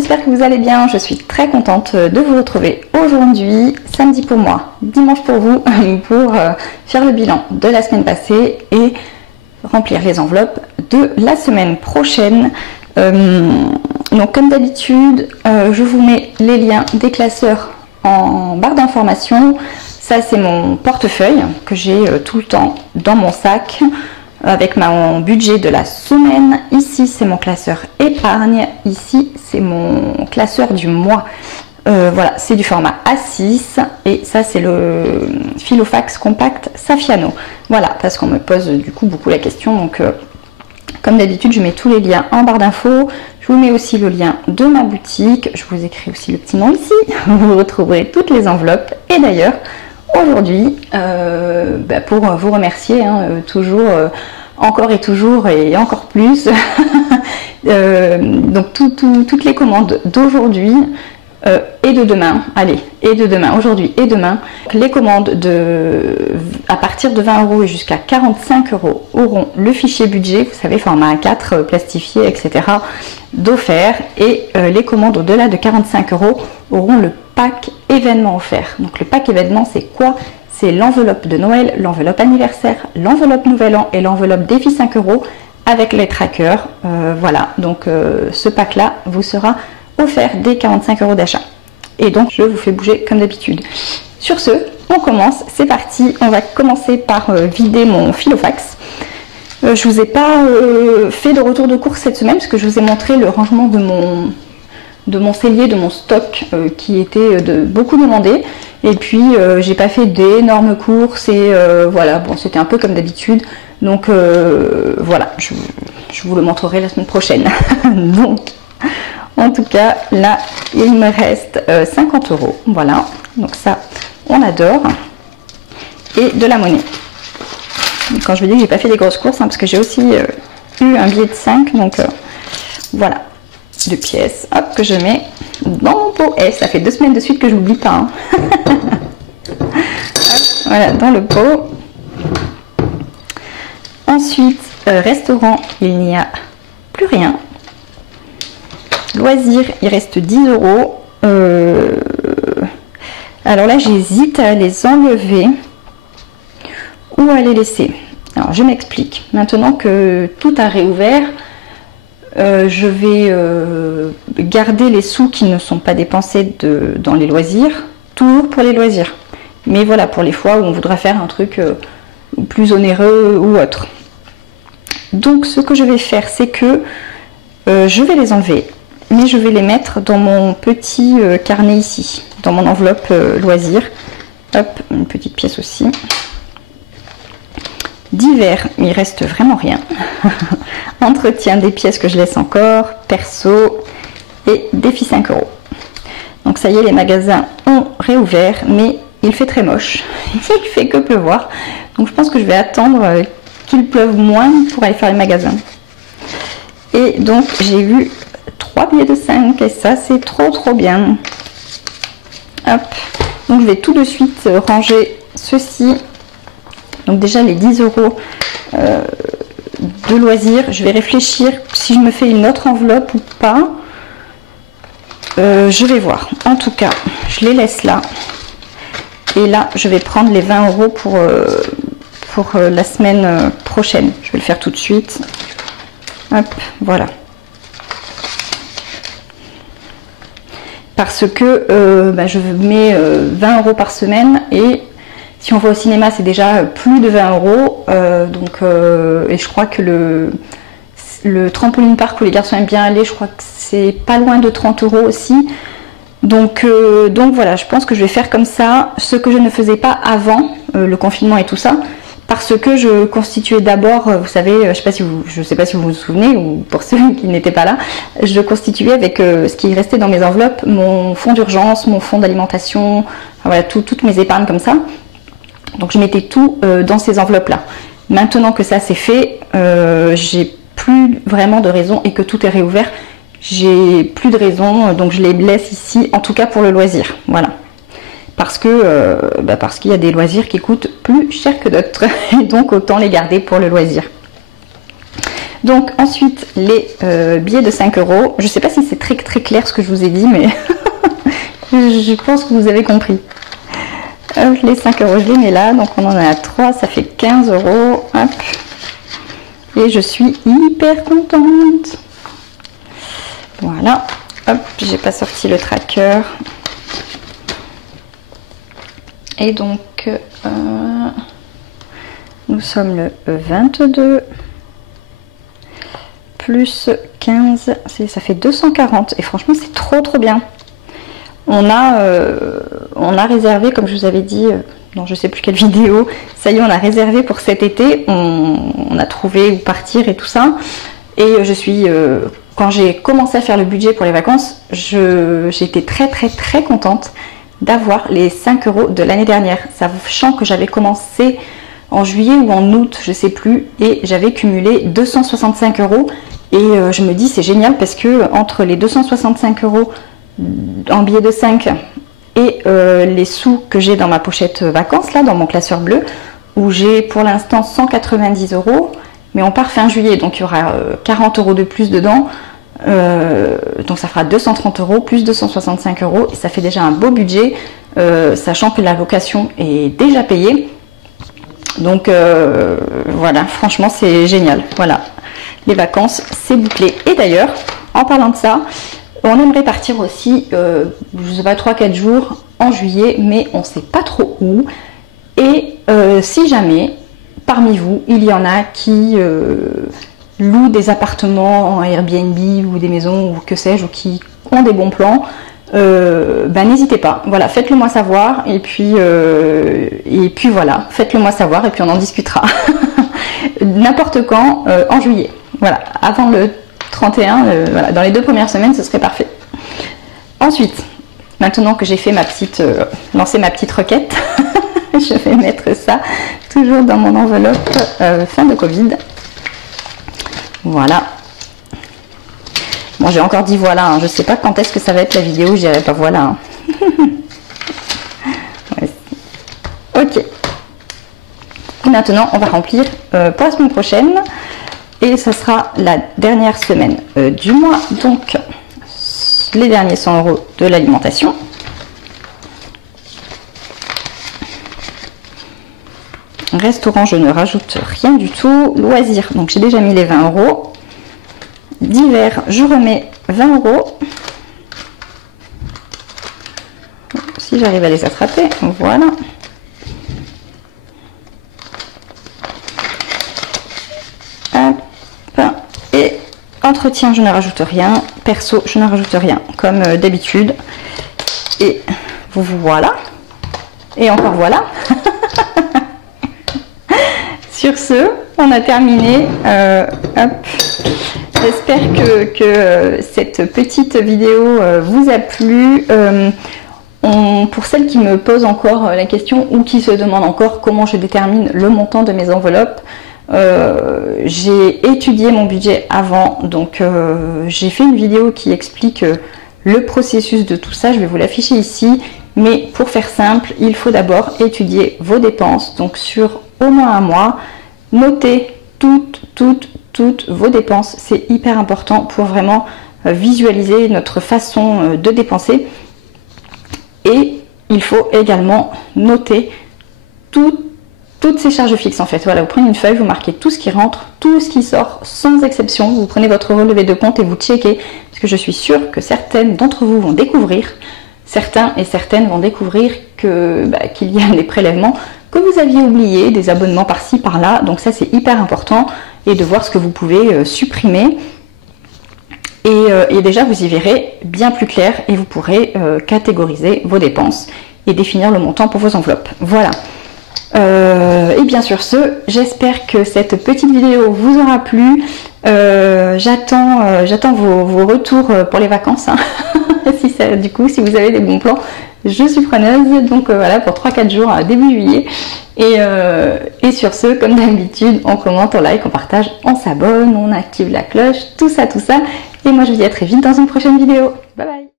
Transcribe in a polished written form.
j'espère que vous allez bien. Je suis très contente de vous retrouver aujourd'hui, samedi pour moi, dimanche pour vous, pour faire le bilan de la semaine passée et remplir les enveloppes de la semaine prochaine. Donc comme d'habitude, je vous mets les liens des classeurs en barre d'information. Ça c'est mon portefeuille que j'ai tout le temps dans mon sac avec mon budget de la semaine. Ici c'est mon classeur épargne, ici c'est mon classeur du mois. Voilà, c'est du format A6 et ça c'est le Filofax Compact Saffiano. Voilà, parce qu'on me pose du coup beaucoup la question, donc comme d'habitude je mets tous les liens en barre d'infos. Je vous mets aussi le lien de ma boutique, je vous écris aussi le petit nom ici, vous retrouverez toutes les enveloppes. Et d'ailleurs aujourd'hui, pour vous remercier, toujours, encore et encore plus, donc toutes les commandes d'aujourd'hui et de demain, aujourd'hui et demain, les commandes à partir de 20 € et jusqu'à 45 € auront le fichier budget, vous savez, format A4, plastifié, etc., d'offert, et les commandes au-delà de 45 € auront le pack événement offert. Donc le pack événement, c'est quoi? C'est l'enveloppe de Noël, l'enveloppe anniversaire, l'enveloppe Nouvel An et l'enveloppe défi 5 € avec les trackers. Voilà, donc ce pack-là vous sera offert dès 45 € d'achat. Et donc je vous fais bouger comme d'habitude. Sur ce, on commence, c'est parti. On va commencer par vider mon Filofax. Je vous ai pas fait de retour de course cette semaine parce que je vous ai montré le rangement de mon cellier, de mon stock qui était beaucoup demandé. Et puis j'ai pas fait d'énormes courses et voilà, bon, c'était un peu comme d'habitude. Donc voilà, je vous le montrerai la semaine prochaine. Donc en tout cas là il me reste 50 €. Voilà, donc ça on adore. Et de la monnaie. Quand je vous dis que j'ai pas fait des grosses courses, parce que j'ai aussi eu un billet de 5, donc voilà, 2 pièces, hop, que je mets dans mon pot. Et ça fait 2 semaines de suite que je n'oublie pas. Hop, voilà, dans le pot. Ensuite, restaurant, il n'y a plus rien. Loisirs, il reste 10 €. Alors là, j'hésite à les enlever ou à les laisser. Alors je m'explique. Maintenant que tout a réouvert, je vais garder les sous qui ne sont pas dépensés dans les loisirs, toujours pour les loisirs. Mais voilà, pour les fois où on voudra faire un truc plus onéreux ou autre. Donc ce que je vais faire, c'est que je vais les enlever, mais je vais les mettre dans mon petit carnet ici, dans mon enveloppe loisirs. Hop, une petite pièce aussi. Divers, il reste vraiment rien. Entretien, des pièces que je laisse encore, perso et défi 5 €. Donc ça y est, les magasins ont réouvert, mais il fait très moche. Il fait que pleuvoir. Donc je pense que je vais attendre qu'il pleuve moins pour aller faire les magasins. Et donc j'ai eu 3 billets de 5 et ça c'est trop bien. Hop. Donc je vais tout de suite ranger ceci. Donc déjà les 10 € de loisirs, je vais réfléchir si je me fais une autre enveloppe ou pas. Je vais voir. En tout cas, je les laisse là. Et là, je vais prendre les 20 € pour la semaine prochaine. Je vais le faire tout de suite. Hop, voilà. Parce que je mets 20 € par semaine et si on va au cinéma, c'est déjà plus de 20 €. Et je crois que le trampoline park où les garçons aiment bien aller, je crois que c'est pas loin de 30 € aussi. Donc voilà, je pense que je vais faire comme ça, ce que je ne faisais pas avant le confinement et tout ça, parce que je constituais d'abord, vous savez, je sais pas si vous vous souvenez, ou pour ceux qui n'étaient pas là, je constituais avec ce qui restait dans mes enveloppes, mon fonds d'urgence, mon fonds d'alimentation, voilà, toutes mes épargnes comme ça. Donc je mettais tout dans ces enveloppes-là. Maintenant que ça c'est fait, j'ai plus vraiment de raison et que tout est réouvert, j'ai plus de raison, donc je les laisse ici, en tout cas pour le loisir. Voilà. Parce qu'il y a des loisirs qui coûtent plus cher que d'autres. Et donc autant les garder pour le loisir. Donc ensuite les billets de 5 €. Je ne sais pas si c'est très clair ce que je vous ai dit, mais je pense que vous avez compris. Hop, les 5 €, je les mets là. Donc on en a 3, ça fait 15 €. Hop. Et je suis hyper contente. Voilà. Hop, j'ai pas sorti le tracker. Et donc, nous sommes le 22. Plus 15, ça fait 240. Et franchement, c'est trop bien. On a réservé, comme je vous avais dit, dans je sais plus quelle vidéo, ça y est, on a réservé pour cet été. On a trouvé où partir et tout ça. Et je suis... quand j'ai commencé à faire le budget pour les vacances, j'étais très contente d'avoir les 5 € de l'année dernière, sachant que j'avais commencé en juillet ou en août, je sais plus, et j'avais cumulé 265 €. Et je me dis c'est génial parce que entre les 265 € en billets de 5 et les sous que j'ai dans ma pochette vacances, là, dans mon classeur bleu, où j'ai pour l'instant 190 €, mais on part fin juillet, donc il y aura 40 € de plus dedans. Donc ça fera 230 € plus 265 €, et ça fait déjà un beau budget, sachant que la location est déjà payée. Donc voilà, franchement c'est génial. Voilà, les vacances c'est bouclé. Et d'ailleurs, en parlant de ça, on aimerait partir aussi, je sais pas, 3-4 jours en juillet, mais on sait pas trop où. Et si jamais parmi vous il y en a qui louent des appartements en Airbnb ou des maisons ou que sais-je, ou qui ont des bons plans, n'hésitez pas, voilà, faites-le moi savoir, et puis voilà, faites-le moi savoir, et puis on en discutera. N'importe quand, en juillet, voilà, avant le 31, voilà, dans les 2 premières semaines, ce serait parfait. Ensuite, maintenant que j'ai fait ma petite, lancé ma petite requête, je vais mettre ça toujours dans mon enveloppe fin de Covid. Voilà. Bon, j'ai encore dit voilà, hein. Je sais pas quand est-ce que ça va être la vidéo, je dirais pas voilà. Hein. Ouais. Ok. Et maintenant, on va remplir pour la semaine prochaine. Et ça sera la dernière semaine du mois. Donc, les derniers 100 € de l'alimentation. Restaurant, je ne rajoute rien du tout. Loisirs, donc j'ai déjà mis les 20 €. Divers, je remets 20 €. Si j'arrive à les attraper, voilà. Hop. Et entretien, je ne rajoute rien. Perso, je ne rajoute rien, comme d'habitude. Et voilà. Et encore voilà. Sur ce, on a terminé. Hop. J'espère que cette petite vidéo vous a plu. Pour celles qui me posent encore la question ou qui se demandent encore comment je détermine le montant de mes enveloppes, j'ai étudié mon budget avant, donc j'ai fait une vidéo qui explique le processus de tout ça. Je vais vous l'afficher ici, mais pour faire simple, il faut d'abord étudier vos dépenses, donc sur au moins un mois, notez toutes vos dépenses. C'est hyper important pour vraiment visualiser notre façon de dépenser. Et il faut également noter toutes ces charges fixes en fait. Voilà, vous prenez une feuille, vous marquez tout ce qui rentre, tout ce qui sort, sans exception. Vous prenez votre relevé de compte et vous checkez, parce que je suis sûre que certaines d'entre vous vont découvrir, certains et certaines vont découvrir qu'il y a des prélèvements que vous aviez oubliés, des abonnements par-ci, par-là. Donc ça, c'est hyper important, et de voir ce que vous pouvez supprimer. Et déjà, vous y verrez bien plus clair, et vous pourrez catégoriser vos dépenses et définir le montant pour vos enveloppes. Voilà. Et bien sur ce, j'espère que cette petite vidéo vous aura plu. J'attends vos retours pour les vacances. Hein. Du coup, si vous avez des bons plans, je suis preneuse. Donc voilà, pour 3-4 jours début juillet. Et sur ce, comme d'habitude, on commente, on like, on partage, on s'abonne, on active la cloche, tout ça. Et moi, je vous dis à très vite dans une prochaine vidéo. Bye bye!